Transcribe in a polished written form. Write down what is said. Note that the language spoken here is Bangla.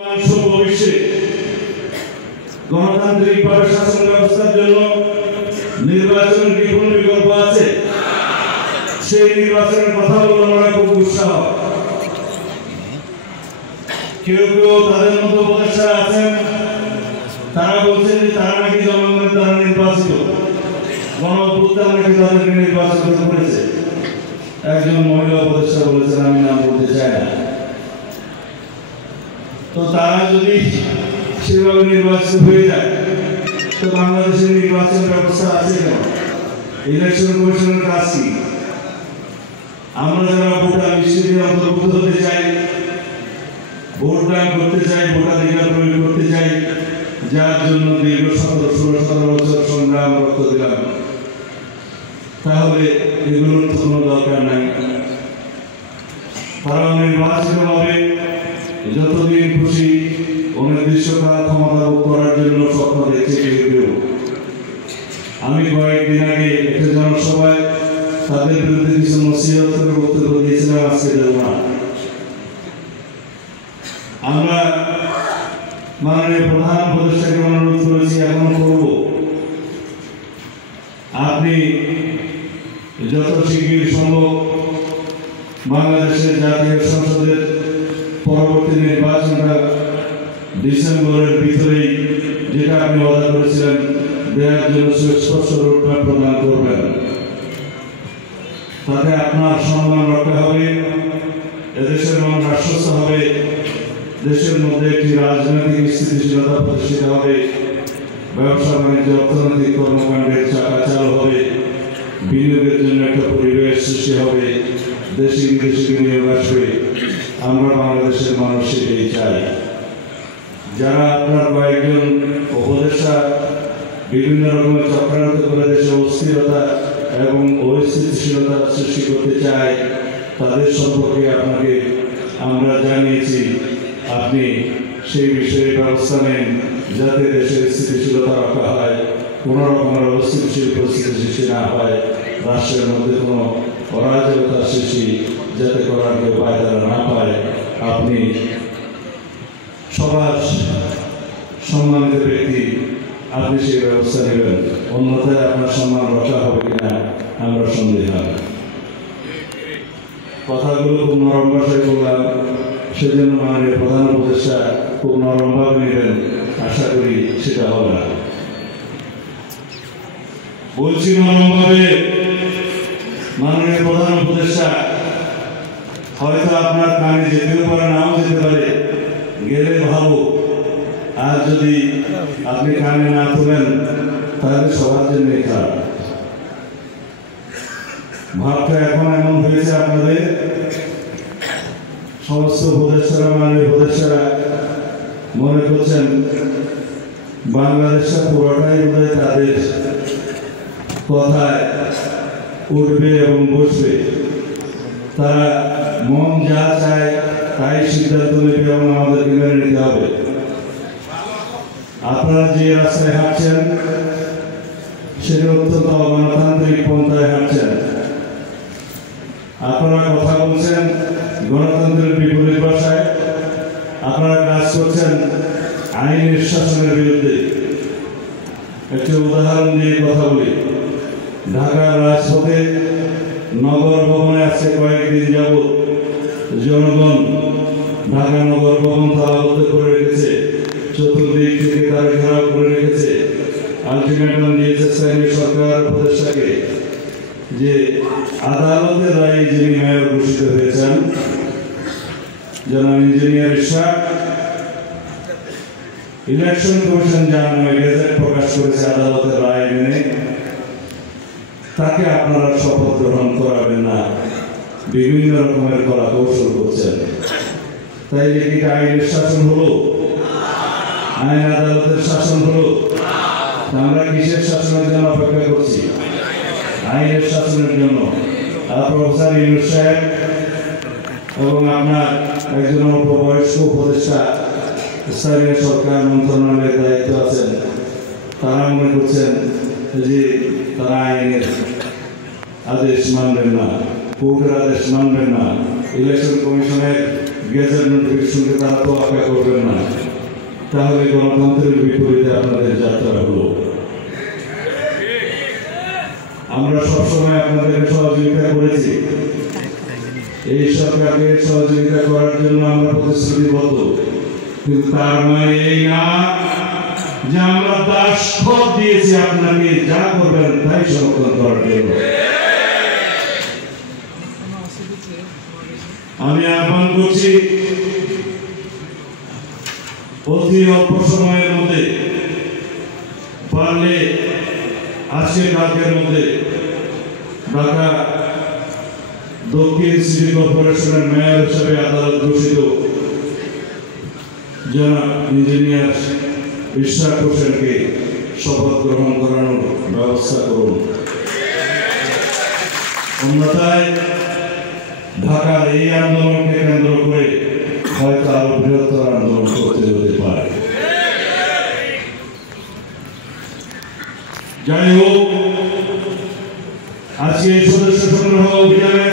ভবিষ্যে গণতান্ত্রিকভাবে শাসন ব্যবস্থার জন্য নির্বাচনের কি কোনো বিকল্প আছে? সেই নির্বাচনের কথা বলে আমরা খুব উৎসাহ। কেউ কেউ তাদের মতো উপদেষ্টা আছেন, তারা বলছেন যে তারা নাকি জনগণের দ্বারা নির্বাচিত, গণঅভ্যুত্থান নাকি তাদেরকে নির্বাচিত করেছে। একজন মহিলা উপদেষ্টা বলেছেন, আমি নাম বলতে চাই না। তো তারা যদি সেভাবে নির্বাচিত হয়ে যায় তো বাংলাদেশের নির্বাচন ব্যবস্থা আছে কেন? ইলেকশন কমিশনের কাজ কি? আমরা যারা ভোটার লিস্টে অন্তর্ভুক্ত হতে চাই, ভোট ব্যাংক করতে চাই, ভোটাধিকার প্রয়োগ করতে চাই, যার জন্য দীর্ঘ 17 বছর সংগ্রাম রক্ত দিলাম, তাহলে এগুলোর কোনো দরকার নাই। তারা নির্বাচিত হবে যতদিন খুশি অনির্দিষ্টকাল ক্ষমতা ভোগ করার জন্য স্বপ্ন দেখছে কেউ কেউ। আমি কয়েকদিন আগে একটা জনসভায় তাদের বিরুদ্ধে কিছু নসিহত করে বক্তব্য দিয়েছিলাম, আজকে দেব না। আমরা মাননীয় প্রধান উপদেষ্টাকে অনুরোধ করেছি, এখন করব, আপনি যত শীঘ্র সম্ভব বাংলাদেশের জাতীয় সংসদের পরবর্তী নির্বাচনটা ডিসেম্বরের ভিতরেই, যেটা আপনি ওয়াদা করেছিলেন, দেওয়ার জন্য সুস্পষ্ট রোডম্যাপ প্রদান করবেন। তাতে আপনার সম্মান রক্ষা হবে, এদেশের মানুষ আশ্বস্ত হবে, দেশের মধ্যে একটি রাজনৈতিক স্থিতিশীলতা প্রতিষ্ঠিত হবে, ব্যবসা বাণিজ্য অর্থনৈতিক কর্মকাণ্ডের চাকা চালু হবে, বিনিয়োগের জন্য একটা পরিবেশ সৃষ্টি হবে, দেশি বিদেশি বিনিয়োগ আসবে। আমরা বাংলাদেশের মানুষ সেটাই চাই। যারা আপনার কয়েকজন উপদেষ্টা বিভিন্ন রকমের চক্রান্ত করে দেশে অস্থিরতা এবং অস্থিতিশীলতা সৃষ্টি করতে চায়, তাদের সম্পর্কে আপনাকে আমরা জানিয়েছি, আপনি সেই বিষয়ে ব্যবস্থা নেন যাতে দেশের স্থিতিশীলতা রক্ষা হয়, কোনো রকমের অস্থিতিশীল পরিস্থিতি সৃষ্টি না হয়, রাষ্ট্রের মধ্যে কোনো অরাজকতার সৃষ্টি যাতে করার কেউ পায়তারা না পায়। আপনি সবার সম্মানিত ব্যক্তি, আপনি সেই ব্যবস্থা নেবেন, অন্যথায় আপনার সম্মান রক্ষা হবে কিনা আমরা সন্দেহান। কথাগুলো খুব নরম ভাষায় বললাম, সেজন্য মাননীয় প্রধান উপদেষ্টা খুব নরমভাবে নেবেন, আশা করি সেটা হবে না। বলছি নরমভাবে, মাননীয় প্রধান উপদেষ্টা, হয়তো আপনার কানে যেতেও পারে, নাও যেতে পারে, গেলে ভালো। আর যদি আপনি কানে না তোলেন তাহলে সবার জন্য খারাপ। ভাবটা এখন এমন হয়েছে, আপনাদের সমস্ত উপদেষ্টারা, মাননীয় উপদেষ্টারা মনে করছেন বাংলাদেশটা পুরোটাই বোধহয় তাদের কথায় উঠবে এবং বসবে। তারা মন যা চায় তাই সিদ্ধান্ত নেবে এবং আমাদেরকে মেনে নিতে হবে। আপনারা যে রাস্তায় হাঁটছেন সেটা অত্যন্ত অগণতান্ত্রিক পন্থায় হাঁটছেন। আপনারা কথা বলছেন গণতন্ত্রের বিপরীত ভাষায়, আপনারা কাজ করছেন আইনের শাসনের বিরুদ্ধে। একটি উদাহরণ দিয়ে কথা বলি। ঢাকার রাজপথে নগর ভবনে আজকে কয়েকদিন যাবৎ জনগণ ঢাকা নগর ভবন তালাবদ্ধ করে রেখেছে, চতুর্দিক থেকে তারা ঘেরাও করে রেখেছে। আলটিমেটাম দিয়েছে স্থানীয় সরকার উপদেষ্টাকে যে আদালতের রায়ে যিনি মেয়র ঘোষিত হয়েছেন, জনাব ইঞ্জিনিয়ার ইশরাক, ইলেকশন কমিশন যার নামে গেজেট প্রকাশ করেছে আদালতের রায় মেনে, তাকে আপনারা শপথ গ্রহণ করাবেন না, বিভিন্ন রকমের কলা কৌশল করছেন। তাই কি আইনের শাসন হলো? আইন আদালতের শাসন হলো? আমরা কিসের শাসনের জন্য অপেক্ষা করছি? আইনের শাসনের জন্য। প্রফেসর ইউনূস সাহেব এবং আপনার একজন অল্পবয়স্ক উপদেষ্টা স্থানীয় সরকার মন্ত্রণালয়ের দায়িত্ব আছেন, তারা মনে করছেন যে তারা আইনের আদেশ মানবেন না, কোর্টের আদেশ মানবেন না, ইলেকশন কমিশনের গেজেট নোটিফিকেশনকে তারা তোয়াক্কা করবেন না, তাহলে গণতন্ত্রের বিপরীতে আপনাদের যাত্রা হলো। আমরা সবসময় আপনাদের সহযোগিতা করেছি, এই সরকারকে সহযোগিতা করার জন্য আমরা প্রতিশ্রুতিবদ্ধ, কিন্তু তার মানে এই না যে আমরা দাসত্ব দিয়েছি আপনাকে যা করবেন তাই সমর্থন করার জন্য। আমি আহ্বান করছি অতি অল্প সময়ের মধ্যে পারলে আজকে কালকের মধ্যে ঢাকা দক্ষিণ সিটি কর্পোরেশনের মেয়র হিসেবে আদালত ঘোষিত জনাব ইঞ্জিনিয়ার ইশরাক হোসেনকে শপথ গ্রহণ করানোর ব্যবস্থা করুন। অন্যথায় ঢাকার এই আন্দোলনকে কেন্দ্র করে হয়তো আরো বৃহত্তর আন্দোলন করতে হতে পারে। যাই হোক, আজকে এই সদস্য সংগ্রহ অভিযানে